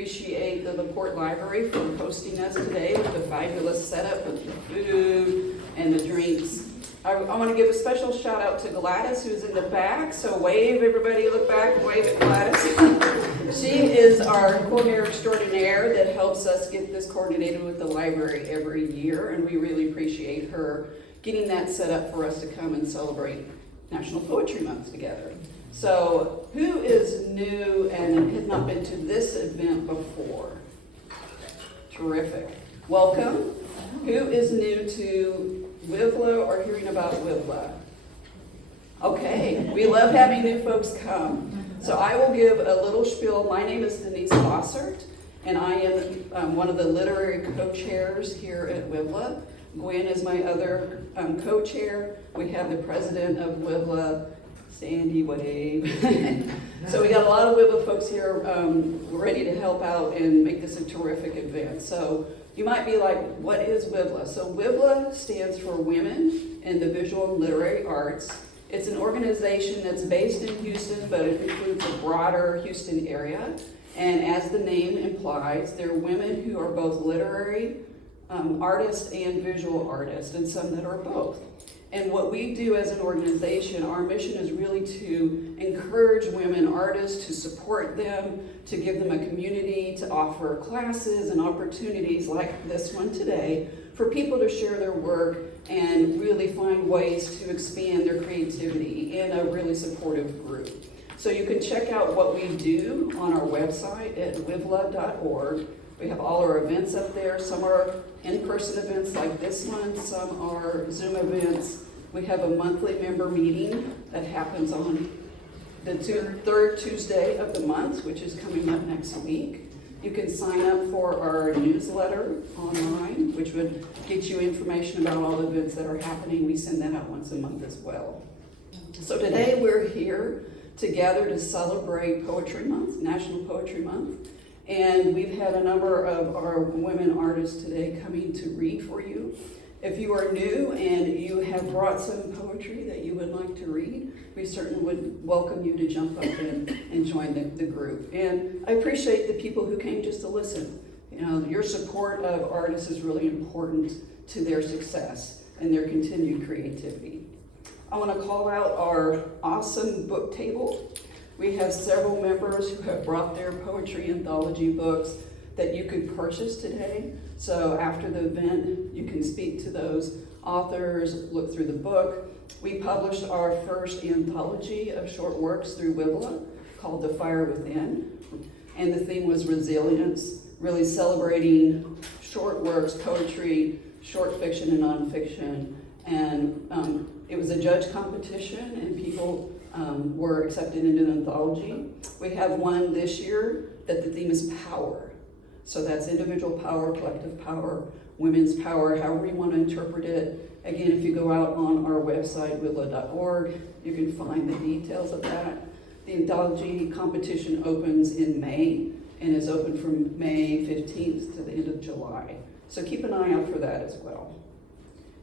appreciate the LaPorte Library for hosting us today with the fabulous setup with the food and the drinks. I want to give a special shout out to Gladys, who's in the back. So wave, everybody, look back and wave at Gladys. She is our coordinator extraordinaire that helps us get this coordinated with the library every year, and we really appreciate her getting that set up for us to come and celebrate National Poetry Month together. So who is new and has not been to this event before? Terrific. Welcome. Who is new to WIVLA or hearing about WIVLA? Okay, we love having new folks come. So I will give a little spiel. My name is Denise Bossarte, and I am one of the literary co-chairs here at WIVLA. Gwen is my other co-chair. We have the president of WIVLA, Sandi, wave. So we got a lot of WIVLA folks here ready to help out and make this a terrific event. So you might be like, what is WIVLA? So WIVLA stands for Women in the Visual and Literary Arts. It's an organization that's based in Houston, but it includes a broader Houston area. And as the name implies, they're women who are both literary artists and visual artists, and some that are both. And what we do as an organization, our mission is really to encourage women artists, to support them, to give them a community, to offer classes and opportunities like this one today for people to share their work and really find ways to expand their creativity in a really supportive group. So you can check out what we do on our website at wivla.org. We have all our events up there. Some are in-person events like this one. Some are Zoom events. We have a monthly member meeting that happens on the third Tuesday of the month, which is coming up next week. You can sign up for our newsletter online, which would get you information about all the events that are happening. We send that out once a month as well. So today we're here together to celebrate Poetry Month, National Poetry Month. And we've had a number of our women artists today coming to read for you. If you are new and you have brought some poetry that you would like to read, we certainly would welcome you to jump up and join the group. And I appreciate the people who came just to listen. You know, your support of artists is really important to their success and their continued creativity. I want to call out our awesome book table. We have several members who have brought their poetry anthology books that you could purchase today. So after the event, you can speak to those authors, look through the book. We published our first anthology of short works through WIVLA called The Fire Within. And the theme was resilience, really celebrating short works, poetry, short fiction and nonfiction. And it was a judge competition, and people were accepted into the anthology. We have one this year that the theme is power. So that's individual power, collective power, women's power, however you want to interpret it. Again, if you go out on our website, wivla.org, you can find the details of that. The anthology competition opens in May and is open from May 15th to the end of July. So keep an eye out for that as well.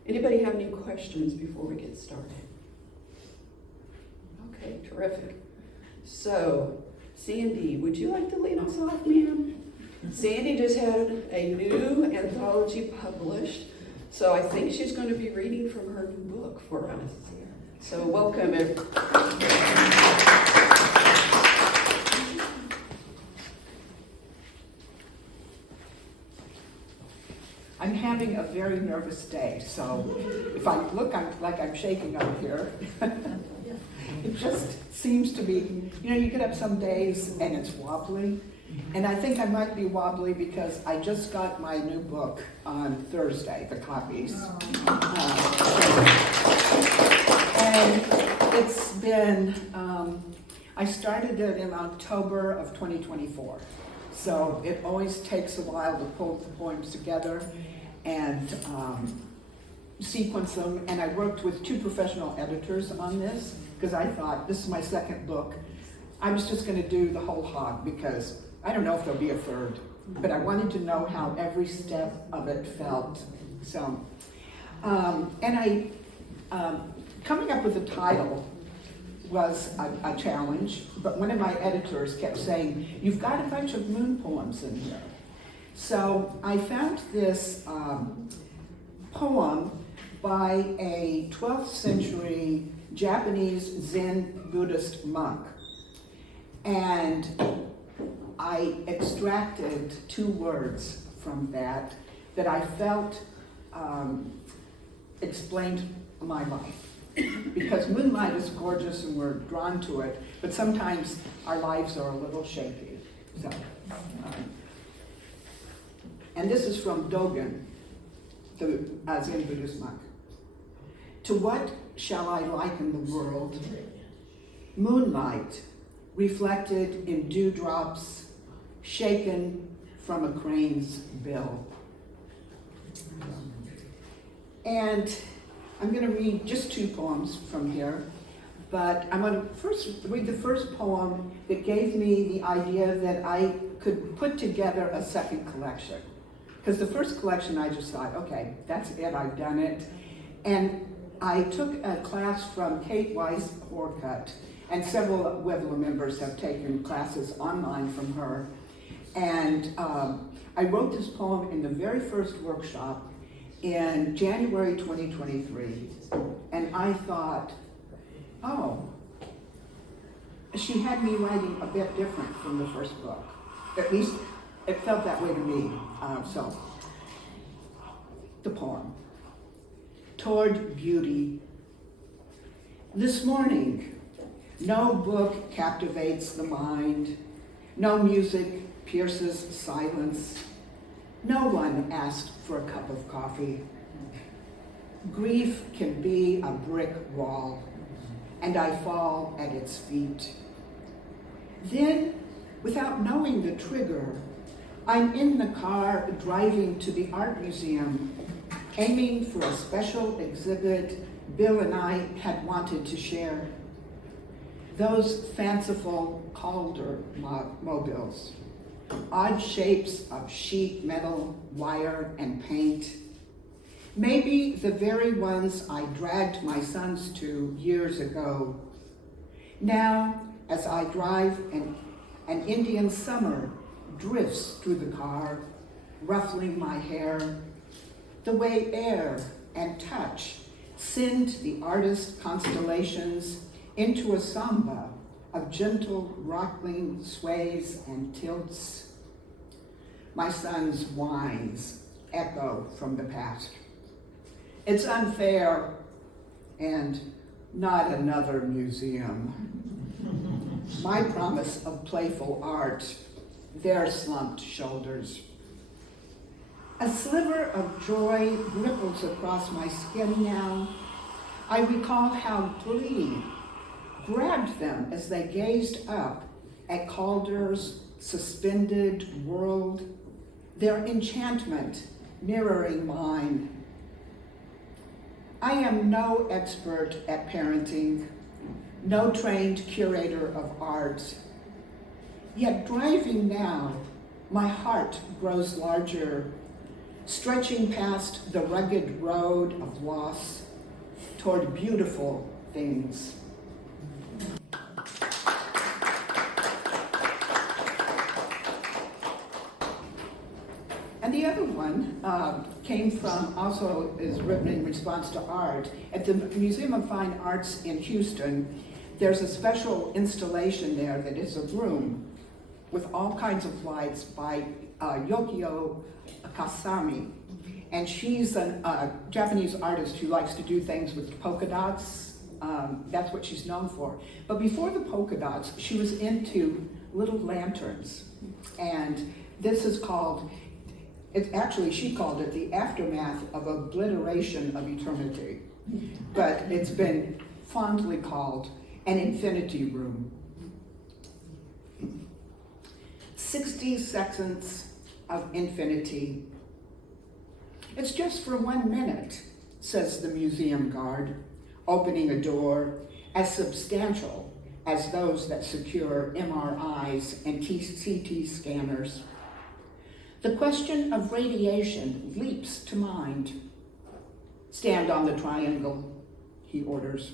Anybody have any questions before we get started? Okay, terrific. So, Sandi, would you like to lead us off, ma'am? Sandi just had a new anthology published, so I think she's going to be reading from her new book for us. So welcome, everyone. I'm having a very nervous day, so if I look like I'm shaking up here, it just seems to be, you get up some days and it's wobbly. And I think I might be wobbly because I just got my new book on Thursday, the copies. And it's been, I started it in October of 2024. So it always takes a while to pull the poems together and sequence them. And I worked with 2 professional editors on this because I thought, this is my second book. I was just going to do the whole hog because I don't know if there'll be a third, but I wanted to know how every step of it felt. So, and I, coming up with a title, was a challenge, but one of my editors kept saying, "You've got a bunch of moon poems in here." So I found this poem by a 12th century Japanese Zen Buddhist monk. And I extracted 2 words from that I felt explained my life. Because moonlight is gorgeous and we're drawn to it, but sometimes our lives are a little shaky. So, and this is from Dogen, the Zen Buddhist monk. To what shall I liken the world? Moonlight, reflected in dewdrops, shaken from a crane's bill. And I'm going to read just 2 poems from here, but I'm going to first read the first poem that gave me the idea that I could put together a second collection. Because the first collection I just thought, okay, that's it, I've done it. And I took a class from Kate Weiss Horcutt, and several Wevla members have taken classes online from her. And I wrote this poem in the very first workshop in January 2023, and I thought, oh, she had me writing a bit different from the first book. At least it felt that way to me. So, the poem, Toward Beauty. This morning, no book captivates the mind, no music pierces silence, no one asked for a cup of coffee. Grief can be a brick wall, and I fall at its feet. Then, without knowing the trigger, I'm in the car driving to the art museum, aiming for a special exhibit Bill and I had wanted to share. Those fanciful Calder mobiles, odd shapes of sheet metal, wire, and paint. Maybe the very ones I dragged my sons to years ago. Now, as I drive, an Indian summer drifts through the car, ruffling my hair, the way air and touch send the artist's constellations into a samba of gentle rockling sways and tilts. My son's whines echo from the past. It's unfair, and not another museum. My promise of playful art, their slumped shoulders. A sliver of joy ripples across my skin now. I recall how glee grabbed them as they gazed up at Calder's suspended world, their enchantment mirroring mine. I am no expert at parenting, no trained curator of art. Yet driving now, my heart grows larger, stretching past the rugged road of loss toward beautiful things. And the other one came from, also is written in response to art. At the Museum of Fine Arts in Houston, there's a special installation there that is a room with all kinds of lights by Yokio Kasami. And she's a Japanese artist who likes to do things with polka dots. That's what she's known for. But before the polka dots, she was into little lanterns. And this is called, she called it the aftermath of obliteration of eternity. But it's been fondly called an infinity room. 60 seconds of infinity. It's just for 1 minute, says the museum guard, opening a door as substantial as those that secure MRIs and CT scanners. The question of radiation leaps to mind. Stand on the triangle, he orders.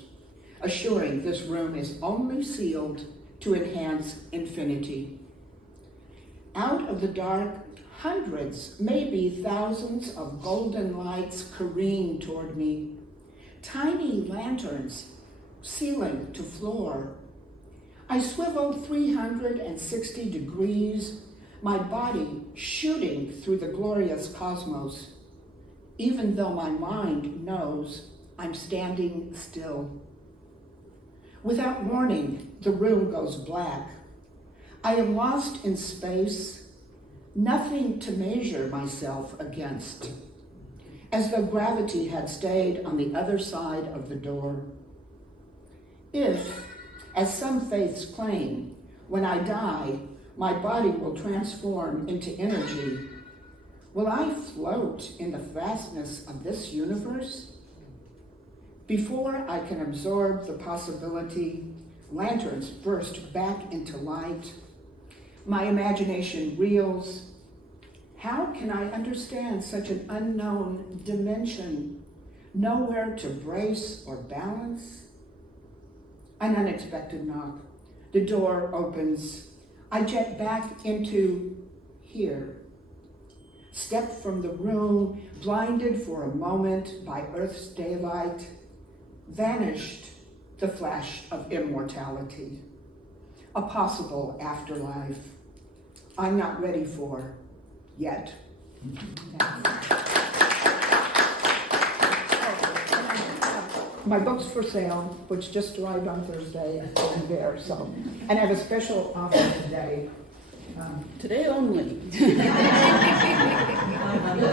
assuring this room is only sealed to enhance infinity. Out of the dark, hundreds, maybe thousands of golden lights careen toward me. Tiny lanterns, ceiling to floor. I swivel 360 degrees, my body shooting through the glorious cosmos, even though my mind knows I'm standing still. Without warning, the room goes black. I am lost in space, nothing to measure myself against, as though gravity had stayed on the other side of the door. If, as some faiths claim, when I die, my body will transform into energy, will I float in the vastness of this universe? Before I can absorb the possibility, lanterns burst back into light. My imagination reels. How can I understand such an unknown dimension? Nowhere to brace or balance? An unexpected knock. The door opens. I jet back into here. Step from the room, blinded for a moment by Earth's daylight. Vanished the flash of immortality. A possible afterlife I'm not ready for yet. My book's for sale, which just arrived on Thursday, and there, so. And I have a special offer today. Today only.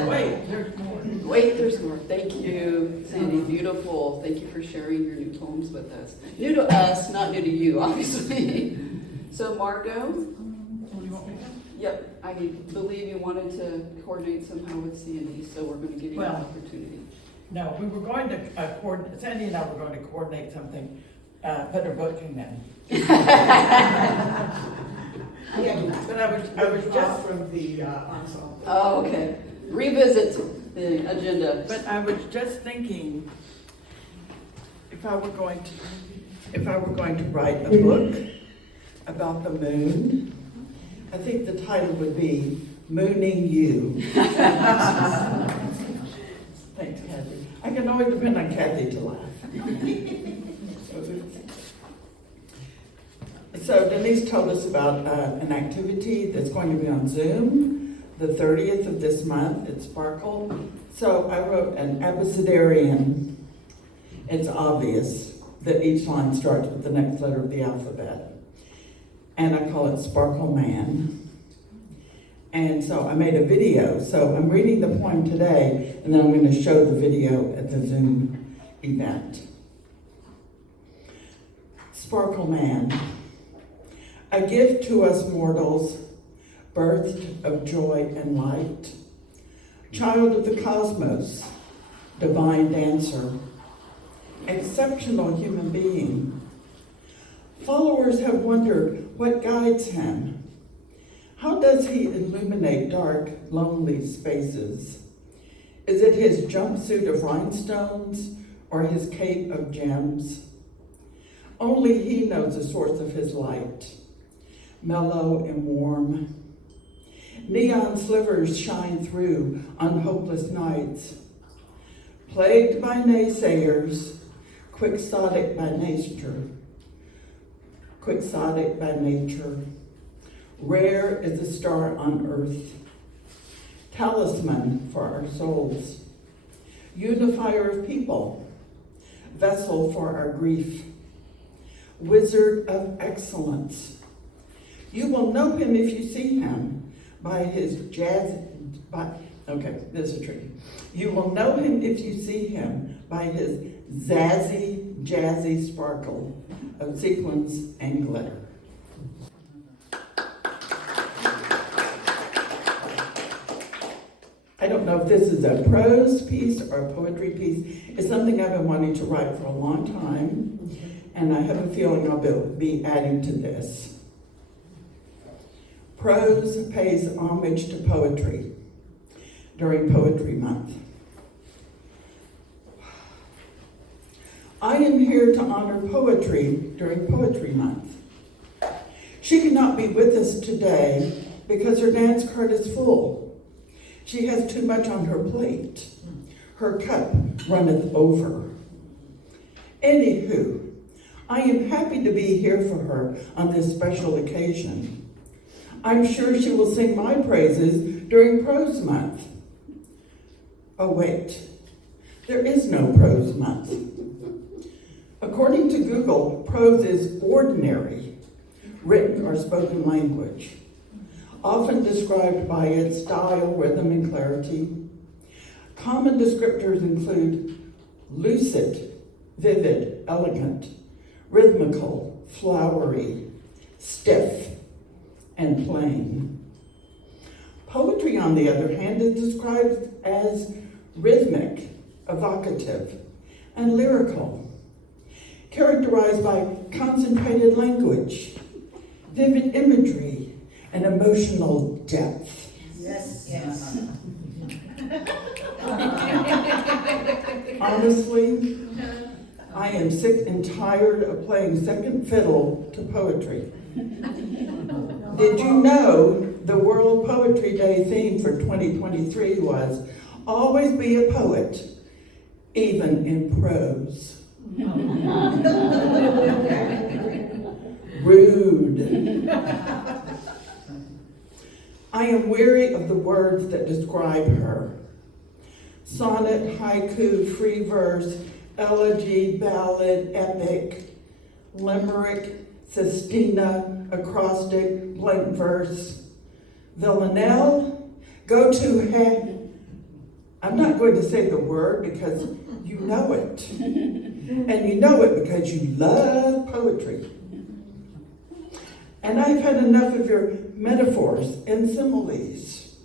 Wait, there's more. Wait, there's more. Thank you, Sandy. Beautiful. Thank you for sharing your new poems with us. New to us, not new to you, obviously. So, Margo? Yep, I believe you wanted to coordinate somehow with Sandy, so we're going to give you an opportunity. No, we were going to coordinate, Sandy and I were going to coordinate something, but her book came in. But I was just from the ensemble. Oh, okay. Revisit the agenda. But I was just thinking, if I were going to write a book about the moon, I think the title would be Mooning You. Thanks, Kathy. I can always depend on Kathy to laugh. So Denise told us about an activity that's going to be on Zoom, the 30th of this month. It's Sparkle. So I wrote an abecedarian. It's obvious that each line starts with the next letter of the alphabet. And I call it Sparkle Man. And so I made a video. So I'm reading the poem today, and then I'm going to show the video at the Zoom event. Sparkle Man. A gift to us mortals, birthed of joy and light. Child of the cosmos, divine dancer. Exceptional human being. Followers have wondered what guides him. How does he illuminate dark, lonely spaces? Is it his jumpsuit of rhinestones or his cape of gems? Only he knows the source of his light, mellow and warm. Neon slivers shine through on hopeless nights. Plagued by naysayers, quixotic by nature. Rare is a star on earth, talisman for our souls, unifier of people, vessel for our grief, wizard of excellence. You will know him if you see him by his this is tricky. You will know him if you see him by his zazzy, jazzy sparkle of sequins and glitter. I don't know if this is a prose piece or a poetry piece. It's something I've been wanting to write for a long time, and I have a feeling I'll be adding to this. Prose pays homage to poetry during Poetry Month. I am here to honor poetry during Poetry Month. She could not be with us today because her dance card is full. She has too much on her plate. Her cup runneth over. Anywho, I am happy to be here for her on this special occasion. I'm sure she will sing my praises during Prose Month. Oh wait, there is no Prose Month. According to Google, prose is ordinary, written or spoken language, often described by its style, rhythm, and clarity. Common descriptors include lucid, vivid, elegant, rhythmical, flowery, stiff, and plain. Poetry, on the other hand, is described as rhythmic, evocative, and lyrical, characterized by concentrated language, vivid imagery, and emotional depth. Yes. Yes. Honestly, I am sick and tired of playing second fiddle to poetry. Did you know the World Poetry Day theme for 2023 was always be a poet, even in prose? Rude. I am weary of the words that describe her. Sonnet, haiku, free verse, elegy, ballad, epic, limerick, sestina, acrostic, blank verse, villanelle, go to heck. I'm not going to say the word because you know it. And you know it because you love poetry. And I've had enough of your metaphors and similes.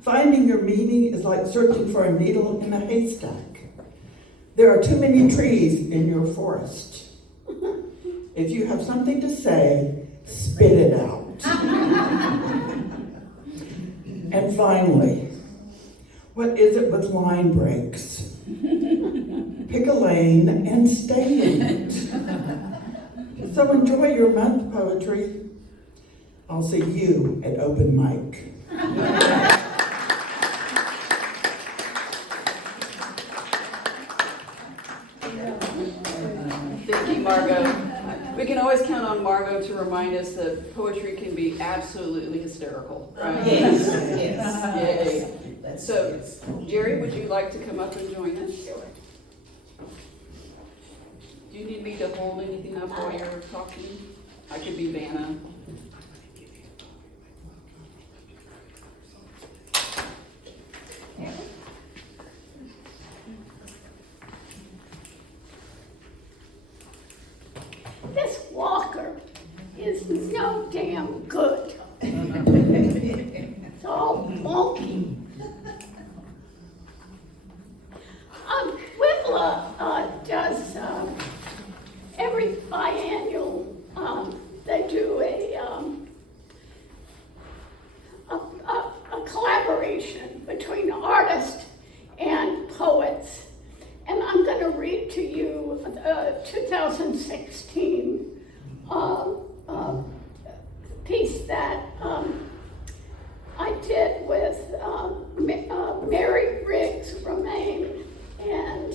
Finding your meaning is like searching for a needle in a haystack. There are too many trees in your forest. If you have something to say, spit it out. And finally, what is it with line breaks? Pick a lane and stay in it. So enjoy your month, poetry. I'll see you at open mic. Thank you, Margo. We can always count on Margo to remind us that poetry can be absolutely hysterical, right? Yes. Yes. Yay. So, Jere, would you like to come up and join us? Do you need me to hold anything up while you're talking? I could be Vanna. This walker is no damn good. It's all bulky. Wibla does every biannual. They do a collaboration between artists and poets. And I'm going to read to you the 2016 piece that I did with Mary Riggs Romaine, and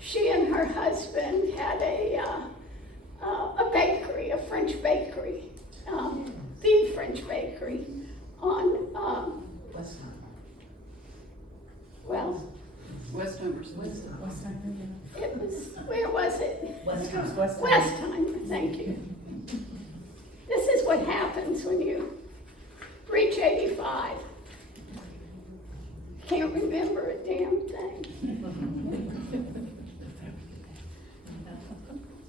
she and her husband had a bakery, a French bakery, the French bakery on it was, where was it? Westheimer, thank you. This is what happens when you reach 85. Can't remember a damn thing.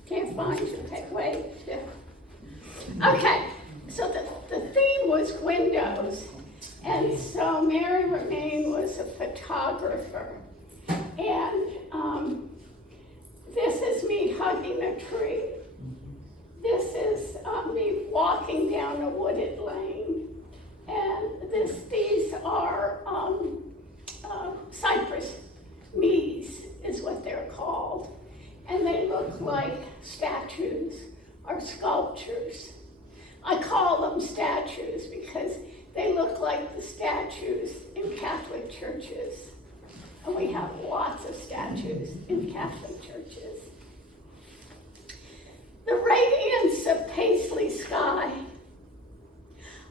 Can't find your wait. Okay, so the theme was windows. And so Mary Romaine was a photographer. And this is me hugging a tree. This is me walking down a wooded lane. And these are cypress meads is what they're called. And they churches. And we have lots of statues in Catholic churches. The radiance of Paisley sky.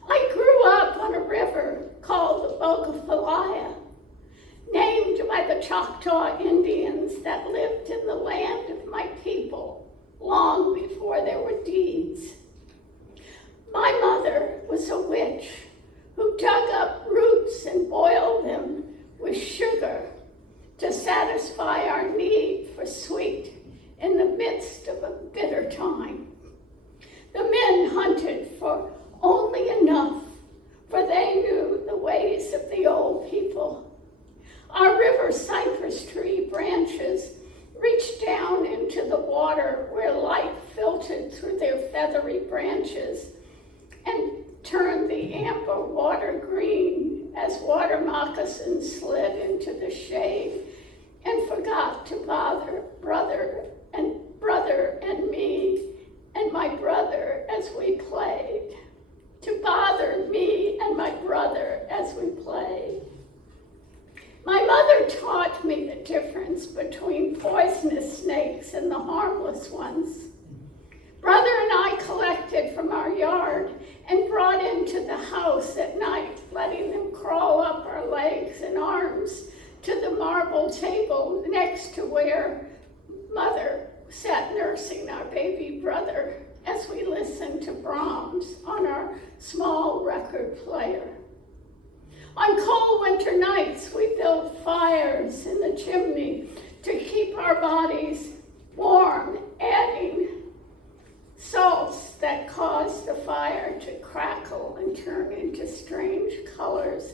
I grew up on a river called the Bogophalia, named by the Choctaw Indians that lived in the land of my people long before there were deeds. My mother was a witch who dug up roots and boiled them with sugar to satisfy our need for sweet in the midst of a bitter time. The men hunted for only enough, for they knew the ways of the old people. Our river cypress tree branches reached down into the water where light filtered through their feathery branches and turned the amber water green as water moccasins slid into the shade and forgot to bother brother and me and my brother as we played. To bother me and my brother as we played. My mother taught me the difference between poisonous snakes and the harmless ones. Brother and I collected from our yard and brought into the house at night, letting them crawl up our legs and arms to the marble table next to where Mother sat nursing our baby brother as we listened to Brahms on our small record player. On cold winter nights, we built fires in the chimney to keep our bodies warm, adding salts that caused the fire to crackle and turn into strange colors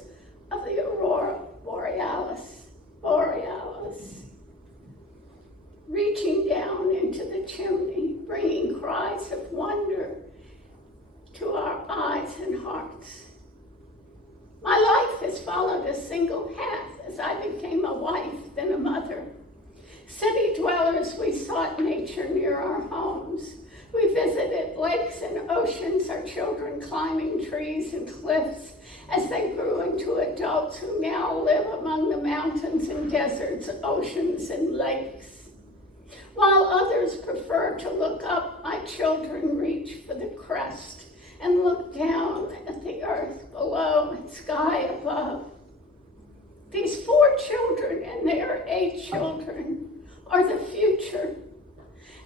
of the aurora borealis. Reaching down into the chimney, bringing cries of wonder to our eyes and hearts. My life has followed a single path as I became a wife, then a mother. City dwellers, we sought nature near our homes. We visited lakes and oceans, our children climbing trees and cliffs as they grew into adults who now live among the mountains and deserts, oceans and lakes. While others prefer to look up, my children reach for the crest and look down at the earth below and sky above. These 4 children and their 8 children are the future.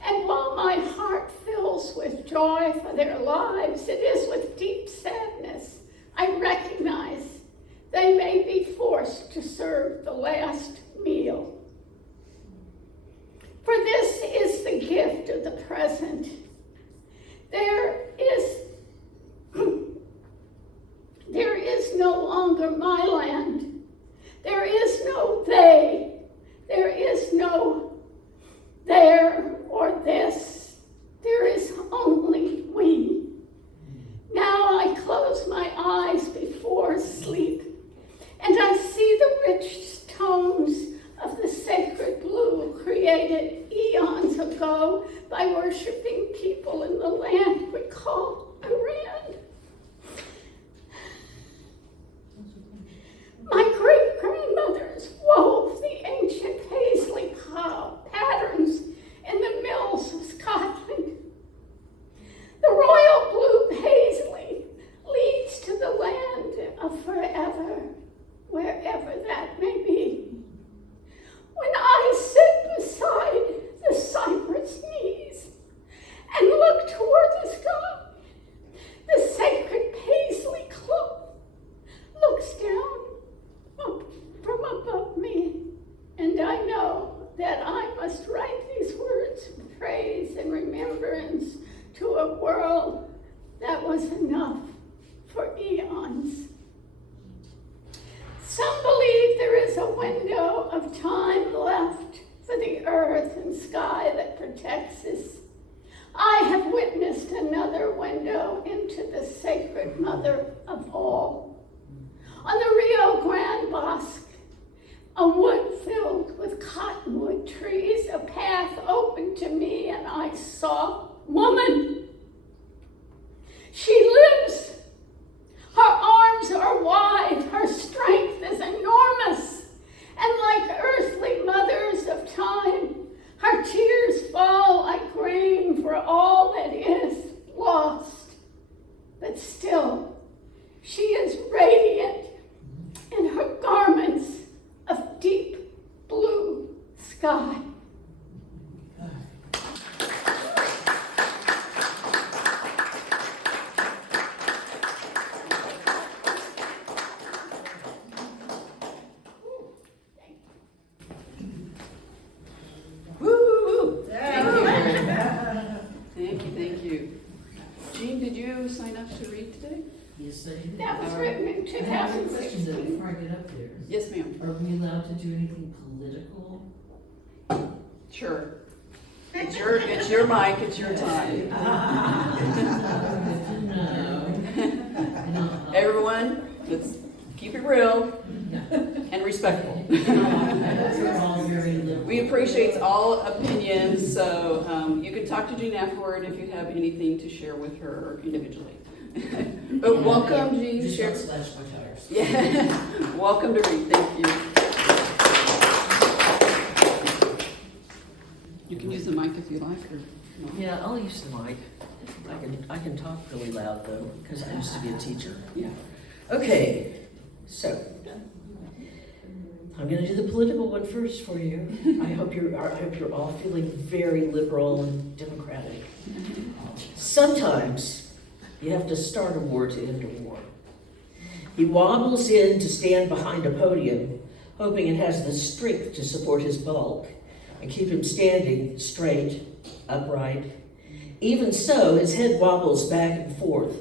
And while my heart fills with joy for their lives, it is with deep sadness I recognize they may be forced to serve the last meal. For this is the gift of the present. There is no longer my land. There is no they. There is no there or this. There is only we. Now I close my eyes before sleep, and I see the rich tones of the sacred blue created eons ago by worshiping people in the land we call Iran. My great-grandmothers wove the ancient paisley patterns in the mills of Scotland. The royal blue paisley leads to the land of forever, wherever that may be. When I sit beside the cypress knees and look toward the sky, the sacred paisley cloth looks down from above me, and I know that I must write these words of praise and remembrance to a world that was enough for eons. Some believe there is a window of time left for the earth and sky that protects us. I have witnessed another window into the sacred mother of all. On the Rio Grande Bosque, a wood filled with cottonwood trees, a path opened to me, and I saw woman. She lives. Her arms are wide. Her strength is enormous. Yes, I do. That was All written in I have a question though 2016. before I get up there. Yes, ma'am. Are we allowed to do anything political? Sure. It's your mic, it's your time. No. Everyone, let's keep it real and respectful. We're all very liberal. We appreciate all opinions, so you can talk to Jean afterward if you have anything to share with her individually. But welcome, Jean. Just Share. don't slash my tires. Yeah. Welcome to read. Thank you. You can use the mic if you like, or not. Yeah, I'll use the mic. I can talk really loud though, because I used to be a teacher. Yeah. Okay, so I'm going to do the political one first for you. I hope you're all feeling very liberal and democratic. Sometimes you have to start a war to end a war. He wobbles in to stand behind a podium, hoping it has the strength to support his bulk and keep him standing straight, upright. Even so, his head wobbles back and forth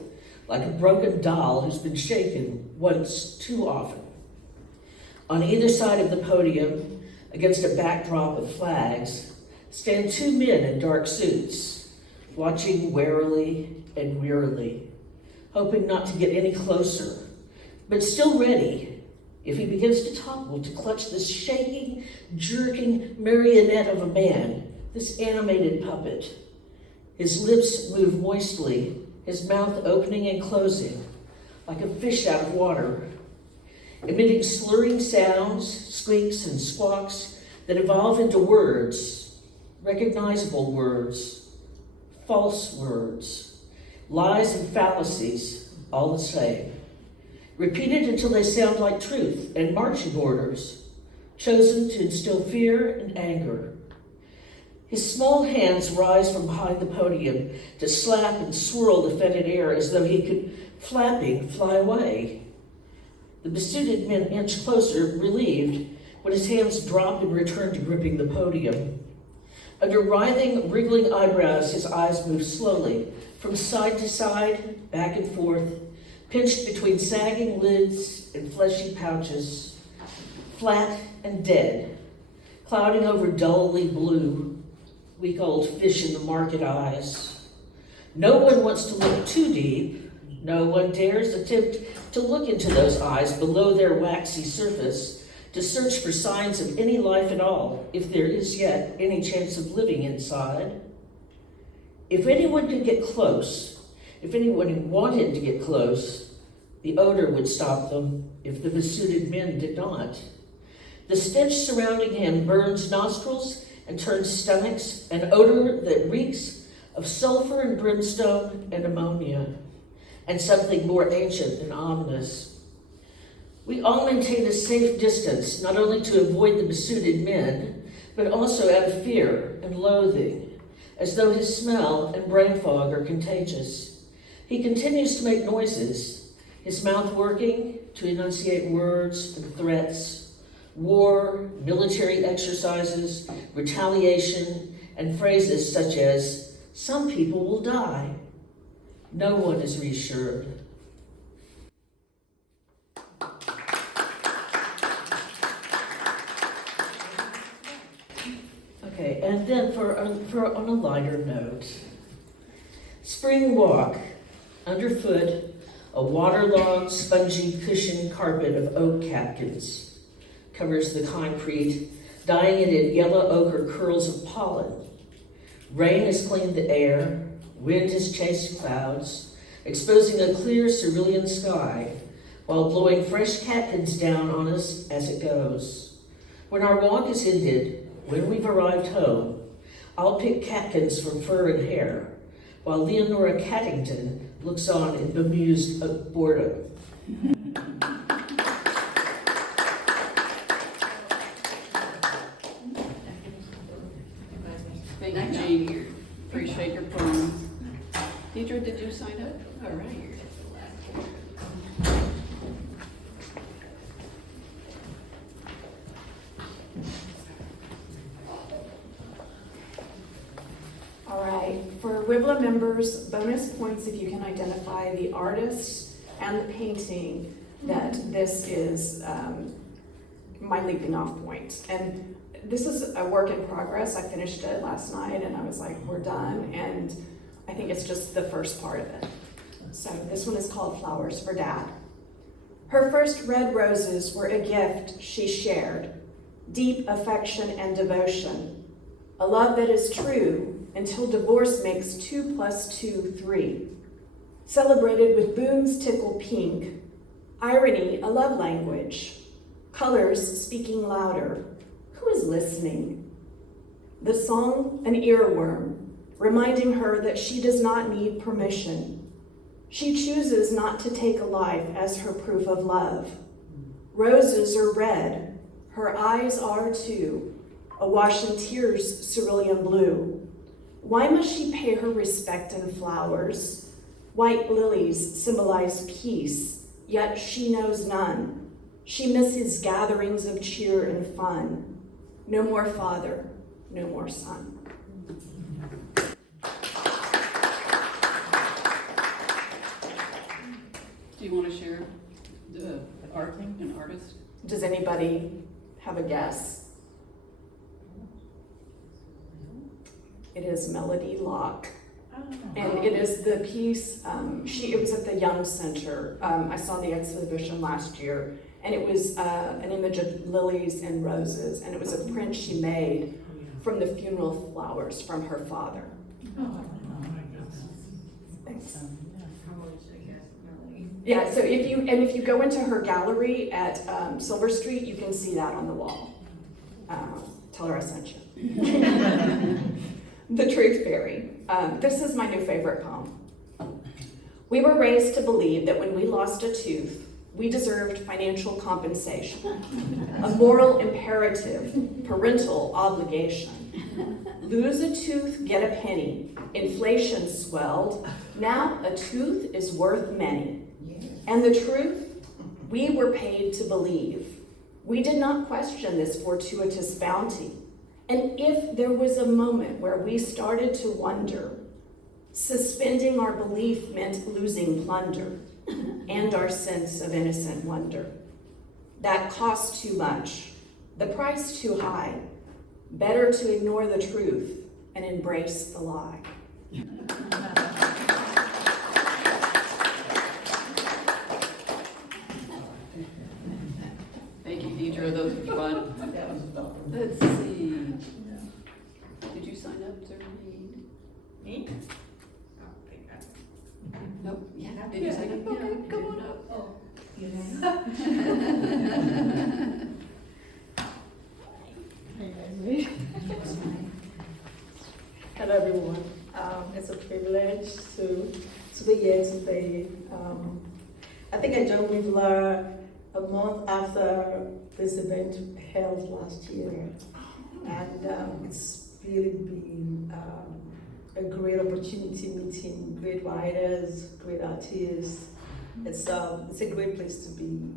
like a broken doll who's been shaken once too often. On either side of the podium, against a backdrop of flags, stand two men in dark suits, watching warily and wearily, hoping not to get any closer, but still ready, if he begins to topple, to clutch this shaking, jerking marionette of a man, this animated puppet. His lips move moistly, his mouth opening and closing, like a fish out of water, emitting slurring sounds, squeaks and squawks that evolve into words, recognizable words, false words, lies and fallacies, all the same, repeated until they sound like truth and marching orders, chosen to instill fear and anger. His small hands rise from behind the podium to slap and swirl the fetid air as though he could, flapping, fly away. The besuited men inch closer, relieved, when his hands drop and return to gripping the podium. Under writhing, wriggling eyebrows, his eyes move slowly, from side to side, back and forth, pinched between sagging lids and fleshy pouches, flat and dead, clouding over dully blue, week-old fish in the market eyes. No one wants to look too deep. No one dares attempt to look into those eyes below their waxy surface to search for signs of any life at all, if there is yet any chance of living inside. If anyone could get close, if anyone wanted to get close, the odor would stop them if the besuited men did not. The stench surrounding him burns nostrils and turns stomachs, an odor that reeks of sulfur and brimstone and ammonia, and something more ancient and ominous. We all maintain a safe distance, not only to avoid the besuited men, but also out of fear and loathing, as though his smell and brain fog are contagious. He continues to make noises, his mouth working to enunciate words and threats, war, military exercises, retaliation, and phrases such as, "Some people will die." No one is reassured. Okay, and then for on a lighter note, spring walk, underfoot, a waterlogged, spongy cushion carpet of oak catkins covers the concrete, dyeing it in yellow ochre curls of pollen. Rain has cleaned the air, wind has chased clouds, exposing a clear cerulean sky, while blowing fresh catkins down on us as it goes. When our walk is ended, when we've arrived home, I'll pick catkins from fur and hair, while Leonora Cattington looks on in bemused boredom. Thank you, Jean. Appreciate your poems. Dedra, did you sign up? All right. All right, for WIBLA members, bonus points if you can identify the artist and the painting that this is my leaping off point. And this is a work in progress. I finished it last night and I was like, we're done. And I think it's just the first part of it. So this one is called Flowers for Dad. Her first red roses were a gift she shared, deep affection and devotion, a love that is true until divorce makes 2 + 2 3. Celebrated with booms tickle pink, irony a love language, colors speaking louder. Who is listening? The song an earworm, reminding her that she does not need permission. She chooses not to take a life as her proof of love. Roses are red, her eyes are too, awash in tears cerulean blue. Why must she pay her respect in flowers? White lilies symbolize peace, yet she knows none. She misses gatherings of cheer and fun. No more father, no more son. Do you want to share the art, an artist? Does anybody have a guess? It is Melody Locke. And it is the piece, it was at the Young Center. I saw the exhibition last year, and it was an image of lilies and roses, and it was a print she made from the funeral flowers from her father. Thanks. Yeah, so if you go into her gallery at Silver Street, you can see that on the wall. Tell her I sent you. The Truth Fairy. This is my new favorite poem. We were raised to believe that when we lost a tooth, we deserved financial compensation, a moral imperative, parental obligation. Lose a tooth, get a penny. Inflation swelled. Now a tooth is worth many. And the truth, we were paid to believe. We did not question this fortuitous bounty. And if there was a moment where we started to wonder, suspending our belief meant losing plunder and our sense of innocent wonder. That cost too much, the price too high. Better to ignore the truth and embrace the lie. Thank you, Dedra. Those were fun. That was fun. Let's see. Did you sign up to read? Me? Nope. Yeah. Did you sign up? Okay, come on up. Oh, yes. Hello everyone. It's a privilege to be here today. I think I joined with Laura a month after this event held last year, and it's really been a great opportunity meeting great writers, great artists. It's a great place to be.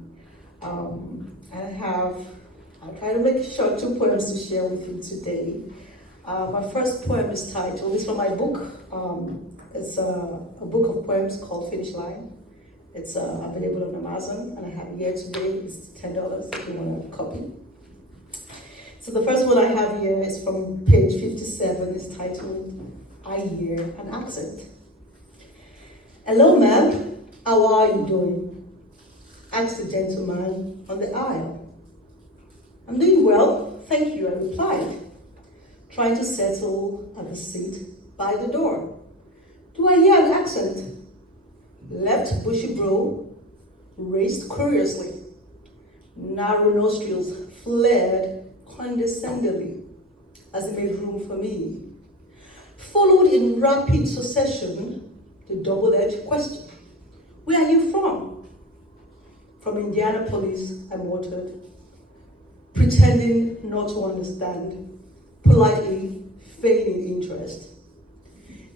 I'll try to make short 2 poems to share with you today. My first poem is titled, it's from my book. It's a book of poems called Finish Line. It's available on Amazon, and I have it here today. It's $10 if you want a copy. So the first one I have here is from page 57. It's titled, I Hear an Accent. Hello, ma'am. How are you doing? Asked the gentleman on the aisle. I'm doing well, thank you, I replied, trying to settle at the seat by the door. Do I hear an accent? Left bushy brow, raised curiously. Narrow nostrils flared condescendingly as he made room for me. Followed in rapid succession the double-edged question. Where are you from? From Indianapolis, I muttered, pretending not to understand, politely feigning interest.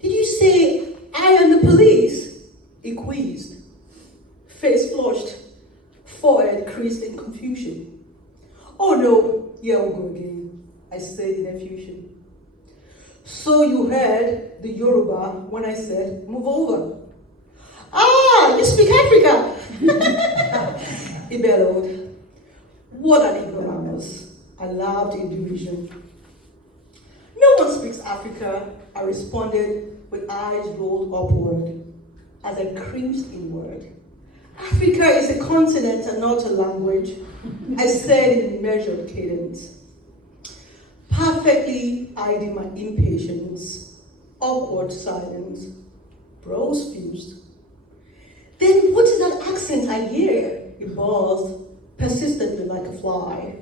Did you say I am the police? He quizzed, face flushed, forehead creased in confusion. Oh no, here we go again, I said in effusion. So you heard the Yoruba when I said, move over. Ah, you speak Africa. He bellowed, "What an ignoramus." I laughed in derision. "No one speaks Africa," I responded with eyes rolled upward as I cringed inward. "Africa is a continent and not a language," I said in a measured cadence, perfectly hiding my impatience. Awkward silence. Brows fused. "Then what is that accent I hear?" He buzzed, persistently like a fly.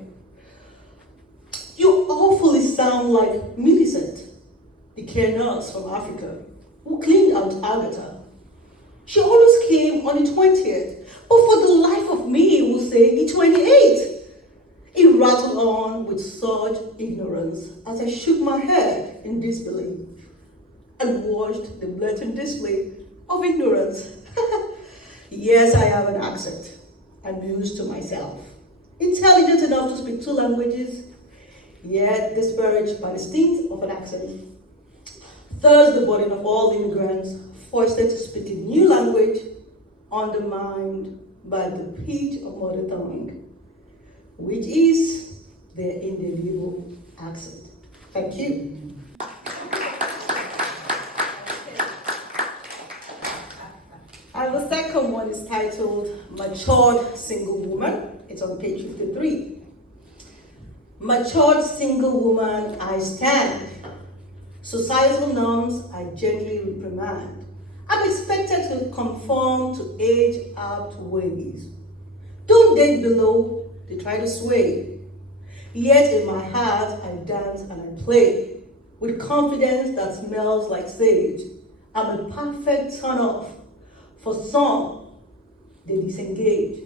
"You awfully sound like Millicent, the care nurse from Africa, who cleaned out Agatha. She always came on the 20th, but for the life of me, will say the 28th. He rattled on with such ignorance as I shook my head in disbelief and watched the blatant display of ignorance. "Yes, I have an accent," I mused to myself. "Intelligent enough to speak 2 languages, yet disparaged by the stint of an accent. Thus the burden of all immigrants foisted to speak a new language, undermined by the pitch of mother tongue, which is their indelible accent." Thank you. And the second one is titled Matured Single Woman. It's on page 53. Matured single woman, I stand. Societal norms I gently reprimand. I'm expected to conform to age-apt ways. Don't date below, they try to sway. Yet in my heart I dance and I play with confidence that smells like sage. I'm a perfect turn-off. For some, they disengage.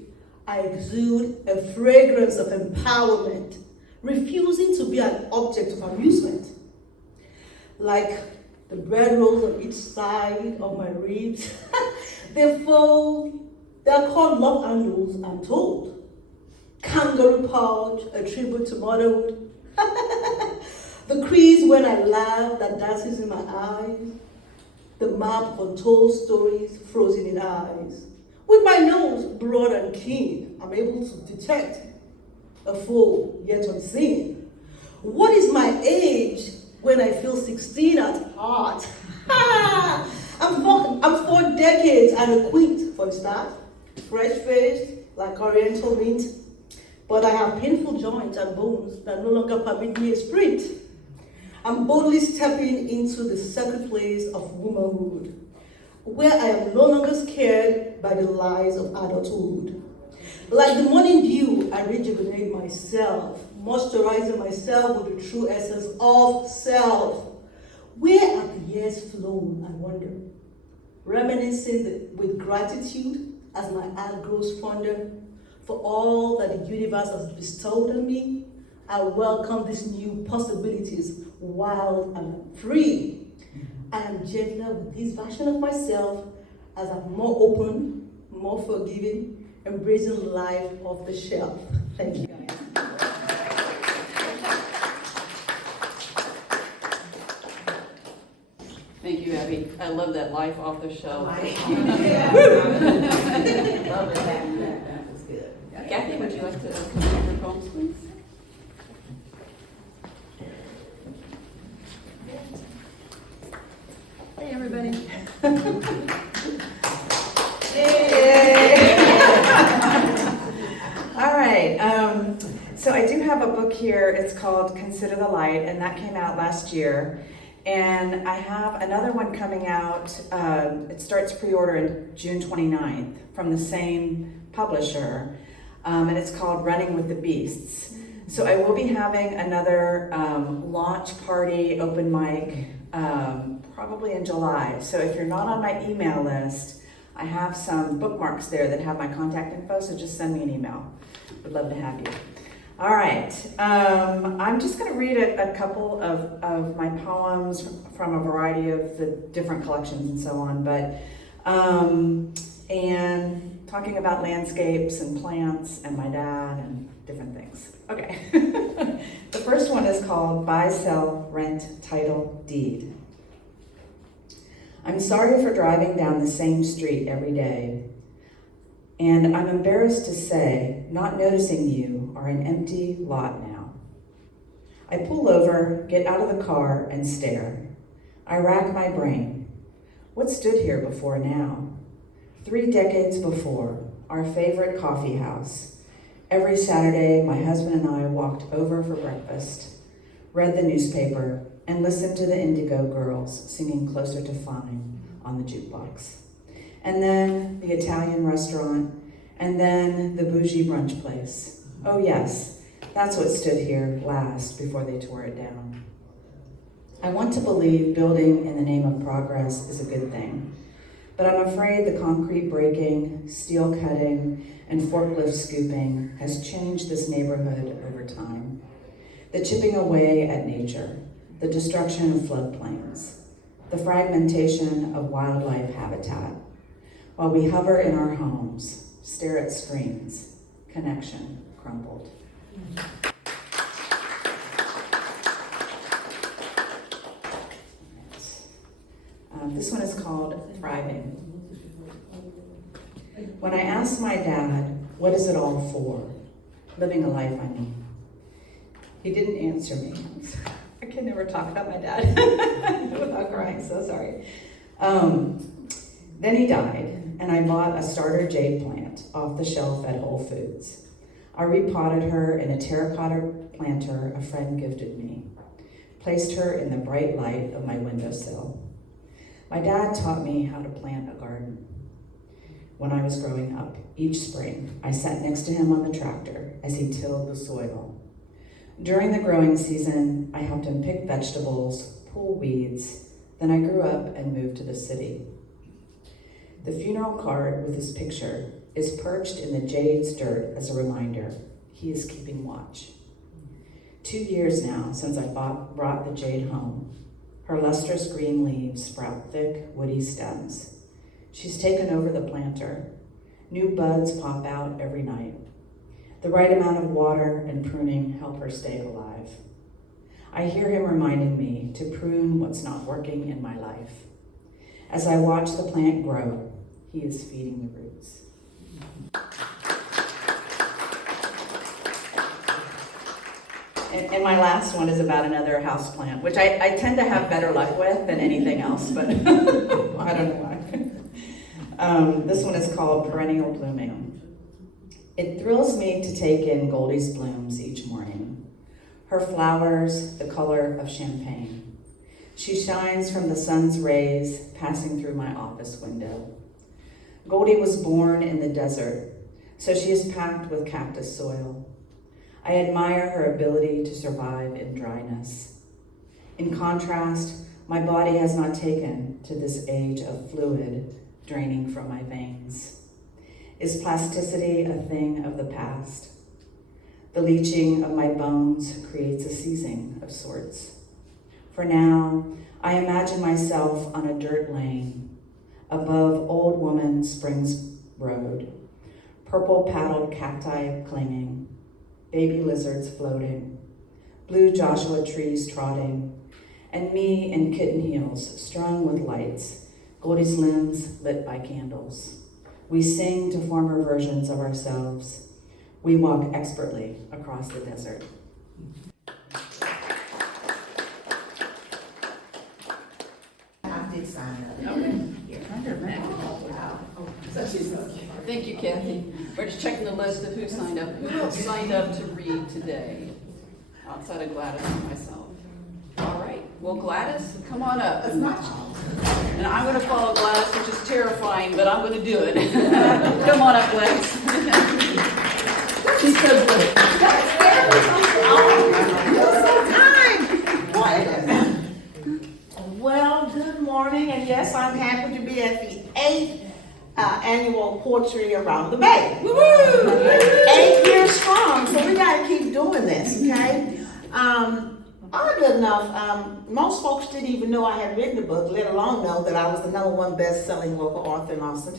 I exude a fragrance of empowerment, refusing to be an object of amusement. Like the bread rolls on each side of my ribs, they fold. They're called love handles, I'm told. Kangaroo pouch, a tribute to motherhood. The crease when I laugh that dances in my eyes. The map of untold stories frozen in eyes. With my nose broad and keen, I'm able to detect a foe yet unseen. What is my age when I feel 16 at heart? I'm 4 decades and a quint for a start. Fresh-faced like oriental mint. But I have painful joints and bones that no longer permit me a sprint. I'm boldly stepping into the sacred place of womanhood, where I am no longer scared by the lies of adulthood. Like the morning dew, I rejuvenate myself, moisturizing myself with the true essence of self. Where have the years flown, I wonder? Reminiscing with gratitude as my heart grows fonder for all that the universe has bestowed on me. I welcome these new possibilities, wild and free. I am gentler with this version of myself as I'm more open, more forgiving, embracing life off the shelf. Thank you, guys. Thank you, Abby. I love that life off the shelf. Love it. That was good. Kathy, would you like to complete your poems, please? Hey, everybody. All right. So I do have a book here. It's called Consider the Light, and that came out last year. And I have another one coming out. It starts pre-order in June 29th from the same publisher. And it's called Running with the Beasts. So I will be having another launch party open mic probably in July. So if you're not on my email list, I have some bookmarks there that have my contact info, so just send me an email. Would love to have you. All right, I'm just gonna read a couple of my poems from a variety of the different collections and so on, but, and talking about landscapes and plants and my dad and different things. Okay, the first one is called Buy, Sell, Rent, Title, Deed. I'm sorry for driving down the same street every day. And I'm embarrassed to say, not noticing you are an empty lot now. I pull over, get out of the car, and stare. I rack my brain. What stood here before now? 3 decades before, our favorite coffee house. Every Saturday, my husband and I walked over for breakfast, read the newspaper, and listened to the Indigo Girls singing Closer to Fine on the jukebox. And then the Italian restaurant, and then the bougie brunch place. Oh yes, that's what stood here last before they tore it down. I want to believe building in the name of progress is a good thing, but I'm afraid the concrete breaking, steel cutting, and forklift scooping has changed this neighborhood over time. The chipping away at nature, the destruction of floodplains, the fragmentation of wildlife habitat. While we hover in our homes, stare at screens, connection crumbled. This one is called Thriving. When I asked my dad, what is it all for? Living a life, I mean. He didn't answer me. I can never talk about my dad without crying, so sorry. Then he died, and I bought a starter jade plant off the shelf at Whole Foods. I repotted her in a terracotta planter a friend gifted me, placed her in the bright light of my windowsill. My dad taught me how to plant a garden. When I was growing up, each spring, I sat next to him on the tractor as he tilled the soil. During the growing season, I helped him pick vegetables, pull weeds. Then I grew up and moved to the city. The funeral card with his picture is perched in the jade's dirt as a reminder he is keeping watch. 2 years now since I brought the jade home. Her lustrous green leaves sprout thick, woody stems. She's taken over the planter. New buds pop out every night. The right amount of water and pruning help her stay alive. I hear him reminding me to prune what's not working in my life. As I watch the plant grow, he is feeding the roots. And my last one is about another house plant, which I tend to have better luck with than anything else, but I don't know why. This one is called Perennial Blooming. It thrills me to take in Goldie's blooms each morning. Her flowers, the color of champagne. She shines from the sun's rays passing through my office window. Goldie was born in the desert, so she is packed with cactus soil. I admire her ability to survive in dryness. In contrast, my body has not taken to this age of fluid draining from my veins. Is plasticity a thing of the past? The leaching of my bones creates a seizing of sorts. For now, I imagine myself on a dirt lane above Old Woman Springs Road, purple paddled cacti clinging, baby lizards floating, blue Joshua trees trotting, and me in kitten heels strung with lights, Goldie's limbs lit by candles. We sing to former versions of ourselves. We walk expertly across the desert. I did sign up. Thank you, Kathy. We're just checking the list of who signed up to read today, outside of Gladys and myself. All right, well, Gladys, come on up. That's my child. And I'm going to follow Gladys, which is terrifying, but I'm going to do it. Come on up, Gladys. She's so good. Well, good morning, and yes, I'm happy to be at the 8th annual Poetry Around the Bay. Woo-hoo! 8 years strong, so we got to keep doing this, okay? Oddly enough, most folks didn't even know I had written a book, let alone know that I was the #1 best-selling local author in Austin,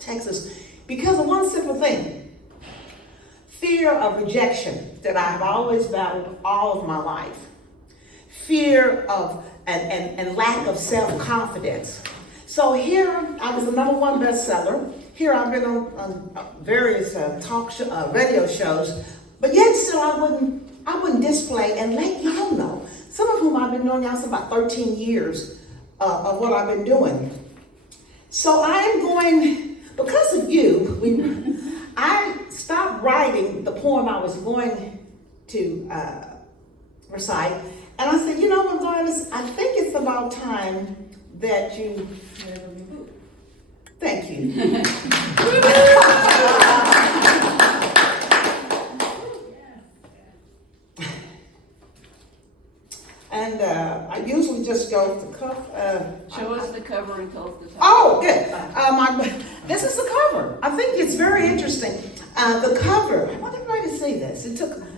Texas, because of one simple thing: fear of rejection that I have always battled all of my life, fear of and lack of self-confidence. So here, I was the #1 bestseller. Here I've been on various radio shows, but yet still I wouldn't display and let y'all know. Some of whom I've been knowing y'all since about 13 years of what I've been doing. So I am going, because of you, I stopped writing the poem I was going to recite, and I said, you know what, Gladys, I think it's about time that you, thank you. And I usually just go to cuff. Show us the cover and tell us the title. Oh, good. This is the cover. I think it's very interesting. The cover, I want everybody to see this.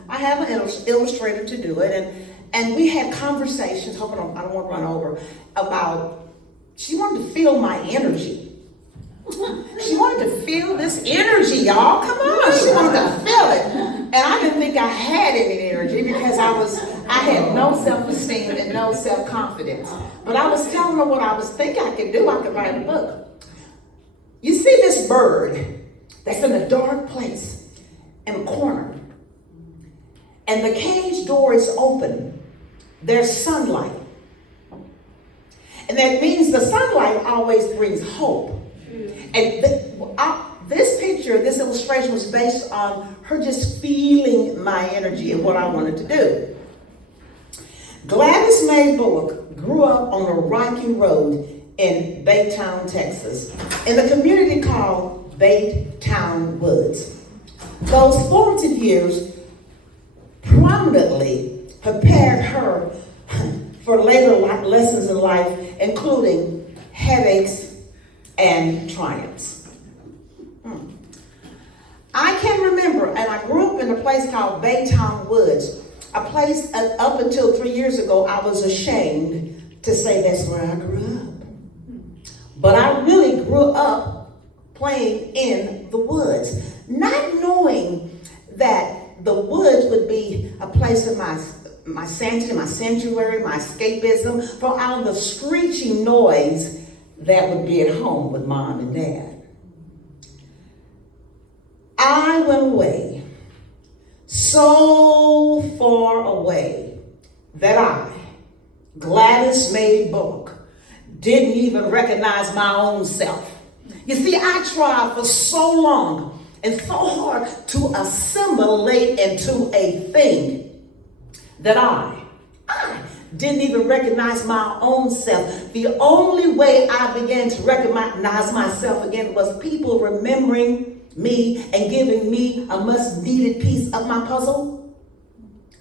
I have an illustrator to do it, and we had conversations, I don't want to run over, about, she wanted to feel my energy. She wanted to feel this energy, y'all. Come on, she wanted to feel it. And I didn't think I had any energy because I had no self-esteem and no self-confidence. But I was telling her what I was thinking I could do. I could write a book. You see this bird that's in a dark place in a corner, and the cage door is open. There's sunlight. And that means the sunlight always brings hope. And this picture, this illustration was based on her just feeling my energy and what I wanted to do. Gladys Mae Bullock grew up on a rocky road in Baytown, Texas, in a community called Baytown Woods. Those formative years prominently prepared her for later lessons in life, including headaches and triumphs. I can remember, and I grew up in a place called Baytown Woods, a place up until 3 years ago I was ashamed to say that's where I grew up. But I really grew up playing in the woods, not knowing that the woods would be a place of my sanctity, my sanctuary, my escapism from all of the screeching noise that would be at home with mom and dad. I went away, so far away that I, Gladys Mae Bullock, didn't even recognize my own self. You see, I tried for so long and so hard to assimilate into a thing that I didn't even recognize my own self. The only way I began to recognize myself again was people remembering me and giving me a much-needed piece of my puzzle.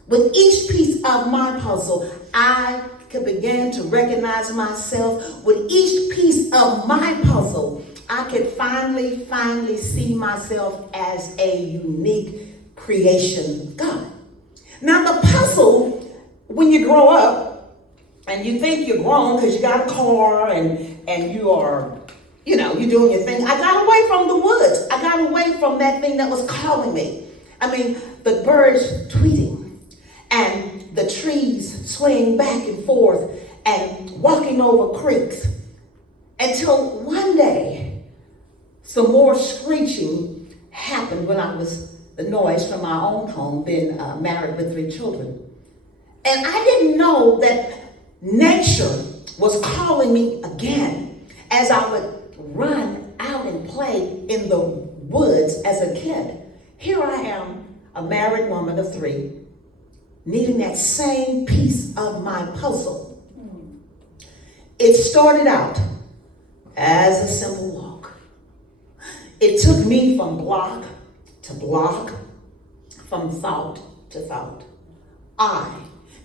With each piece of my puzzle, I could begin to recognize myself. With each piece of my puzzle, I could finally see myself as a unique creation of God. Now the puzzle, when you grow up and you think you're grown because you got a car and you are, you're doing your thing. I got away from the woods. I got away from that thing that was calling me. I mean, the birds tweeting and the trees swaying back and forth and walking over creeks until one day some more screeching happened when I was the noise from my own home, being married with 3 children. And I didn't know that nature was calling me again as I would run out and play in the woods as a kid. Here I am, a married woman of 3, needing that same piece of my puzzle. It started out as a simple walk. It took me from block to block, from thought to thought. I,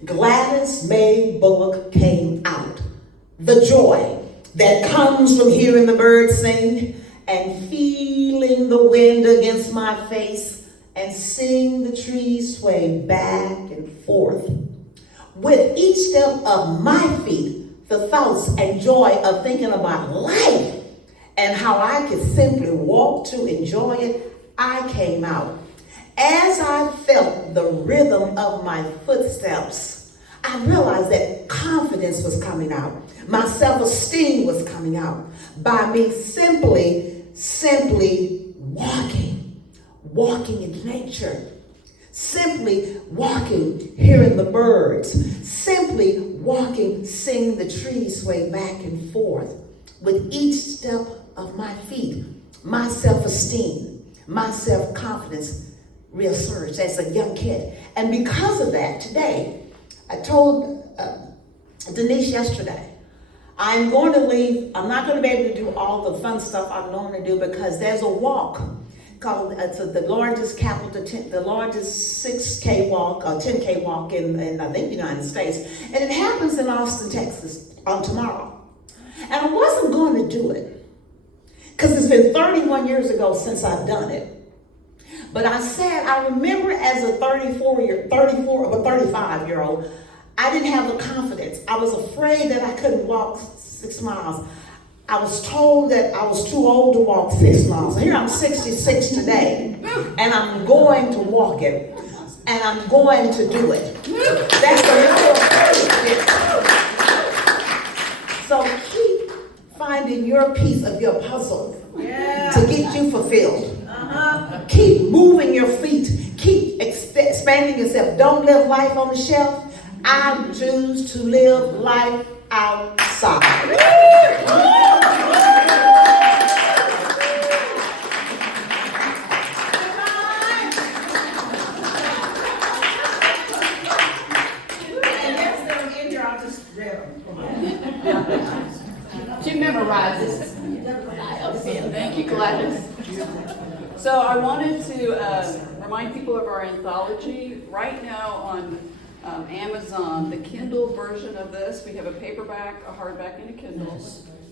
Gladys Mae Bullock, came out. The joy that comes from hearing the birds sing and feeling the wind against my face and seeing the trees sway back and forth. With each step of my feet, the thoughts and joy of thinking about life and how I could simply walk to enjoy it, I came out. As I felt the rhythm of my footsteps, I realized that confidence was coming out. My self-esteem was coming out by me simply walking in nature, simply walking, hearing the birds, simply walking, seeing the trees sway back and forth. With each step of my feet, my self-esteem, my self-confidence resurged as a young kid. And because of that, today, I told Denise yesterday, I'm going to leave. I'm not going to be able to do all the fun stuff I normally do because there's a walk called the largest 6K walk or 10K walk in I think the United States, and it happens in Austin, Texas on tomorrow. And I wasn't going to do it because it's been 31 years ago since I've done it. But I said, I remember as a 35-year-old, I didn't have the confidence. I was afraid that I couldn't walk 6 miles. I was told that I was too old to walk 6 miles. And here I'm 66 today, and I'm going to walk it, and I'm going to do it. That's the level of courage. So keep finding your piece of your puzzle to get you fulfilled. Keep moving your feet. Keep expanding yourself. Don't live life on the shelf. I choose to live life outside. She memorizes. Thank you, Gladys. So I wanted to remind people of our anthology. Right now on Amazon, the Kindle version of this, we have a paperback, a hardback, and a Kindle.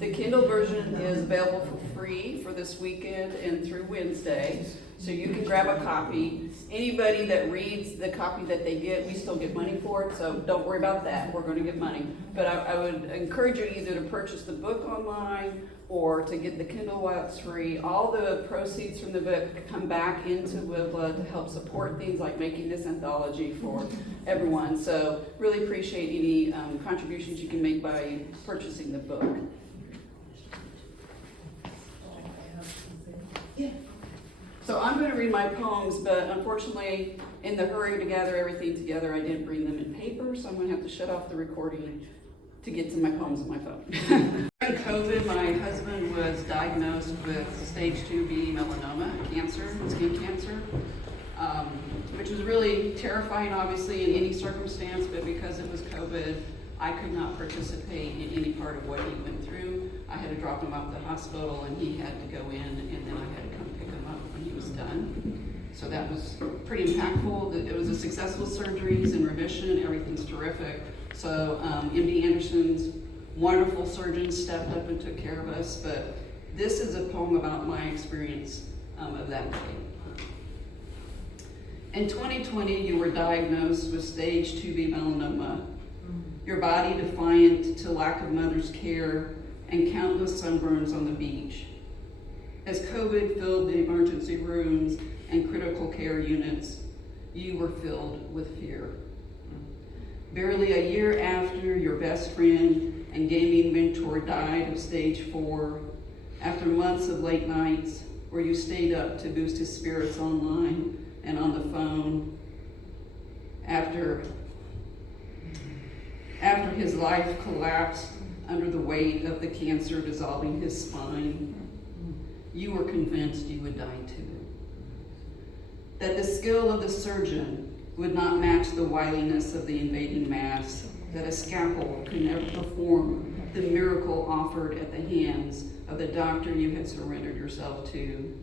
The Kindle version is available for free for this weekend and through Wednesday, so you can grab a copy. Anybody that reads the copy that they get, we still get money for it, so don't worry about that. We're going to get money. But I would encourage you either to purchase the book online or to get the Kindle while it's free. All the proceeds from the book come back into WIVLA to help support things like making this anthology for everyone. So really appreciate any contributions you can make by purchasing the book. So I'm going to read my poems, but unfortunately, in the hurry to gather everything together, I didn't bring them in paper, so I'm going to have to shut off the recording to get to my poems on my phone. During COVID, my husband was diagnosed with stage 2B melanoma, cancer, skin cancer, which was really terrifying, obviously, in any circumstance, but because it was COVID, I could not participate in any part of what he went through. I had to drop him off at the hospital, and he had to go in, and then I had to come pick him up when he was done. So that was pretty impactful. It was a successful surgery. He's in remission. Everything's terrific. So MD Anderson's wonderful surgeons stepped up and took care of us. But this is a poem about my experience of that day. In 2020, you were diagnosed with stage 2B melanoma. Your body defiant to lack of mother's care and countless sunburns on the beach. As COVID filled the emergency rooms and critical care units, you were filled with fear. Barely a year after your best friend and gaming mentor died of stage 4, after months of late nights where you stayed up to boost his spirits online and on the phone, after his life collapsed under the weight of the cancer dissolving his spine, you were convinced you would die too. That the skill of the surgeon would not match the wiliness of the invading mass, that a scalpel could never perform the miracle offered at the hands of the doctor you had surrendered yourself to.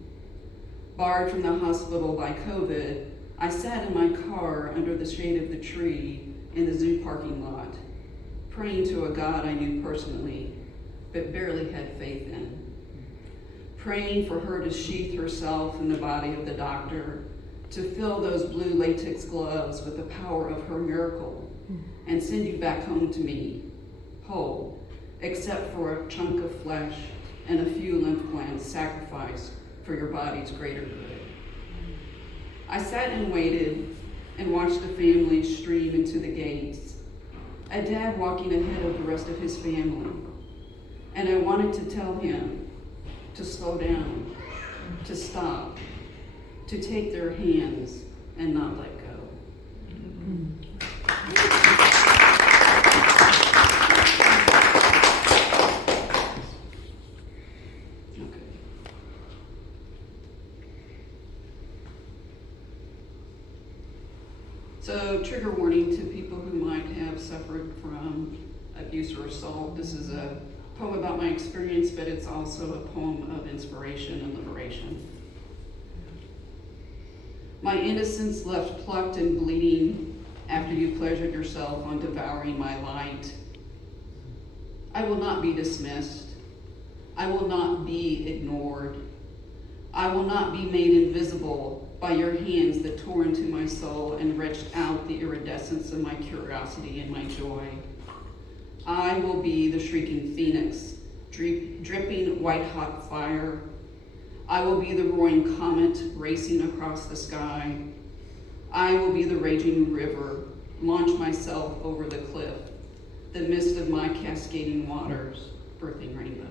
Barred from the hospital by COVID, I sat in my car under the shade of the tree in the zoo parking lot, praying to a God I knew personally, but barely had faith in. Praying for her to sheath herself in the body of the doctor, to fill those blue latex gloves with the power of her miracle, and send you back home to me, whole, except for a chunk of flesh and a few lymph glands sacrificed for your body's greater good. I sat and waited and watched the families stream into the gates, a dad walking ahead of the rest of his family. And I wanted to tell him to slow down, to stop, to take their hands and not let go. Okay. So, trigger warning to people who might have suffered from abuse or assault. This is a poem about my experience, but it's also a poem of inspiration and liberation. My innocence left plucked and bleeding after you pleasured yourself on devouring my light. I will not be dismissed. I will not be ignored. I will not be made invisible by your hands that tore into my soul and wrenched out the iridescence of my curiosity and my joy. I will be the shrieking phoenix, dripping white-hot fire. I will be the roaring comet racing across the sky. I will be the raging river, launch myself over the cliff, the mist of my cascading waters, birthing rainbows.